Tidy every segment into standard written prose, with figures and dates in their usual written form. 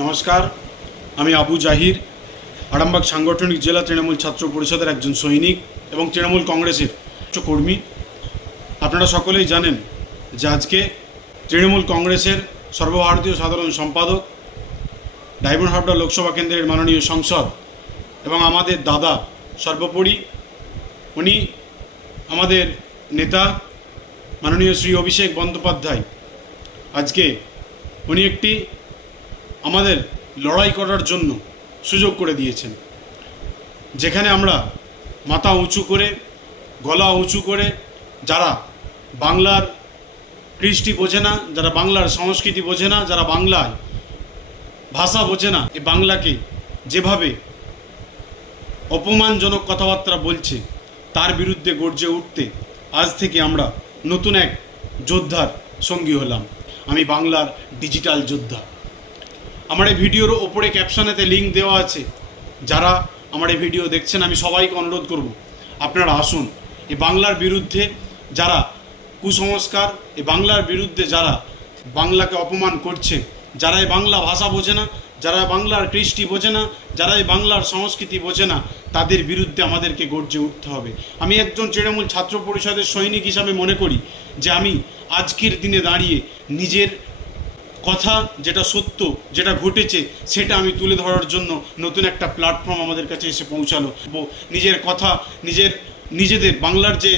नमस्कार আমি আবু জাহির আরামবাগ সাংগঠনিক জেলা তৃণমূল ছাত্র পরিষদের একজন সৈনিক এবং তৃণমূল কংগ্রেসের কর্মী। আপনারা সকলেই জানেন যে আজকে তৃণমূল কংগ্রেসের সর্বভারতীয় সাধারণ সম্পাদক, ডায়মন্ড হাবড়া লোকসভা কেন্দ্রের মাননীয় সংসদ এবং আমাদের দাদা, সর্বোপরি উনি আমাদের নেতা মাননীয় শ্রী অভিষেক বন্দ্যোপাধ্যায়, আজকে উনি একটি আমাদের লড়াই করার জন্য সুযোগ করে দিয়েছেন, যেখানে আমরা মাথা উঁচু করে, গলা উঁচু করে, যারা বাংলার কৃষ্টি বোঝে না, যারা বাংলার সংস্কৃতি বোঝে না, যারা বাংলায় ভাষা বোঝে না, এই বাংলাকে যেভাবে অপমানজনক কথাবার্তা বলছে তার বিরুদ্ধে গর্জে উঠতে আজ থেকে আমরা নতুন এক যোদ্ধার সঙ্গী হলাম। আমি বাংলার ডিজিটাল যোদ্ধা। আমার এই ভিডিওর ওপরে ক্যাপশনেতে লিঙ্ক দেওয়া আছে। যারা আমার এই ভিডিও দেখছেন, আমি সবাইকে অনুরোধ করব, আপনারা আসুন। এই বাংলার বিরুদ্ধে যারা কুসংস্কার, এই বাংলার বিরুদ্ধে যারা বাংলাকে অপমান করছে, যারা এই বাংলা ভাষা বোঝে না, যারা বাংলার কৃষ্টি বোঝে না, যারা এই বাংলার সংস্কৃতি বোঝে না, তাদের বিরুদ্ধে আমাদেরকে গর্জে উঠতে হবে। আমি একজন তৃণমূল ছাত্র পরিষদের সৈনিক হিসাবে মনে করি যে আমি আজকের দিনে দাঁড়িয়ে নিজের কথা, যেটা সত্য, যেটা ঘটেছে, সেটা আমি তুলে ধরার জন্য নতুন একটা প্ল্যাটফর্ম আমাদের কাছে এসে পৌঁছালো। নিজের কথা, নিজেদের বাংলার যে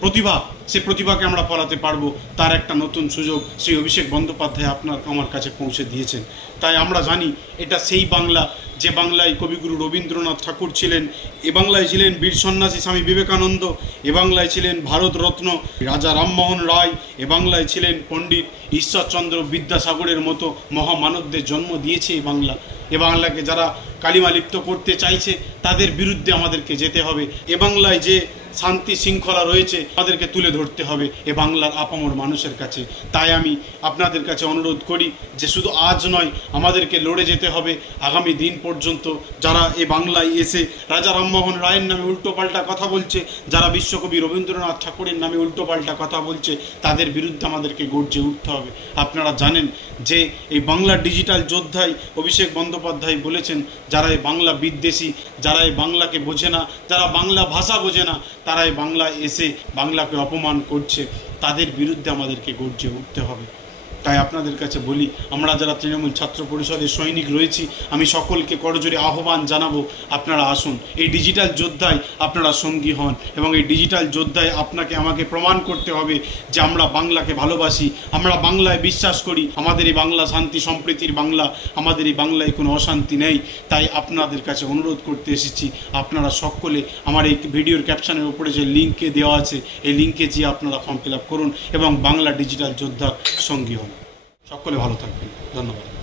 প্রতিভা, সে প্রতিভাকে আমরা ফলাতে পারবো, তার একটা নতুন সুযোগ শ্রী অভিষেক বন্দ্যোপাধ্যায় আমার কাছে পৌঁছে দিয়েছেন। তাই আমরা জানি এটা সেই বাংলা যে বাংলায় কবিগুরু রবীন্দ্রনাথ ঠাকুর ছিলেন, এ বাংলায় ছিলেন বীর সন্ন্যাসী স্বামী বিবেকানন্দ, এ বাংলায় ছিলেন ভারতরত্ন রাজা রামমোহন রায়, এ বাংলায় ছিলেন পণ্ডিত ঈশ্বরচন্দ্র বিদ্যাসাগরের মতো মহামানবদের জন্ম দিয়েছে এই বাংলা। এ বাংলাকে যারা কালিমা লিপ্ত করতে চাইছে তাদের বিরুদ্ধে আমাদেরকে যেতে হবে। এ বাংলায় যে শান্তি শৃঙ্খলা রয়েছে আমাদেরকে তুলে ধরতে হবে এ বাংলার আপামর মানুষের কাছে। তাই আমি আপনাদের কাছে অনুরোধ করি যে শুধু আজ নয়, আমাদেরকে লড়ে যেতে হবে আগামী দিন পর্যন্ত। যারা এ বাংলায় এসে রাজা রামমোহন রায়ের নামে উল্টোপাল্টা কথা বলছে, যারা বিশ্বকবি রবীন্দ্রনাথ ঠাকুরের নামে উল্টোপাল্টা কথা বলছে, তাদের বিরুদ্ধে আমাদেরকে গর্জে উঠতে হবে। আপনারা জানেন যে এই বাংলার ডিজিটাল যোদ্ধাই অভিষেক বন্দ্যোপাধ্যায় বলেছেন, যারা এই বাংলা বিদ্বেষী, যারা এই বাংলাকে বোঝে না, যারা বাংলা ভাষা বোঝে না, তারা এই বাংলায় এসে বাংলাকে অপমান করছে, তাদের বিরুদ্ধে আমাদেরকে গর্জে উঠতে হবে। তাই আপনাদের কাছে বলি, আমরা যারা তৃণমূল ছাত্র পরিষদের সৈনিক রয়েছি, আমি সকলকে করজোড়ে আহ্বান জানাবো, আপনারা আসুন। এই ডিজিটাল যোদ্ধায় আপনারা সঙ্গী হন এবং এই ডিজিটাল যোদ্ধায় আপনাকে আমাকে প্রমাণ করতে হবে যে আমরা বাংলাকে ভালোবাসি, আমরা বাংলায় বিশ্বাস করি। আমাদের এই বাংলা শান্তি সম্প্রীতির বাংলা, আমাদের এই বাংলায় কোনো অশান্তি নেই। তাই আপনাদের কাছে অনুরোধ করতে এসেছি, আপনারা সকলে আমার এই ভিডিওর ক্যাপশনের উপরে যে লিঙ্কে দেওয়া আছে, এই লিঙ্কে গিয়ে আপনারা ফর্ম ফিল আপ করুন এবং বাংলা ডিজিটাল যোদ্ধার সঙ্গী হন। সকলে ভালো থাকবেন। ধন্যবাদ।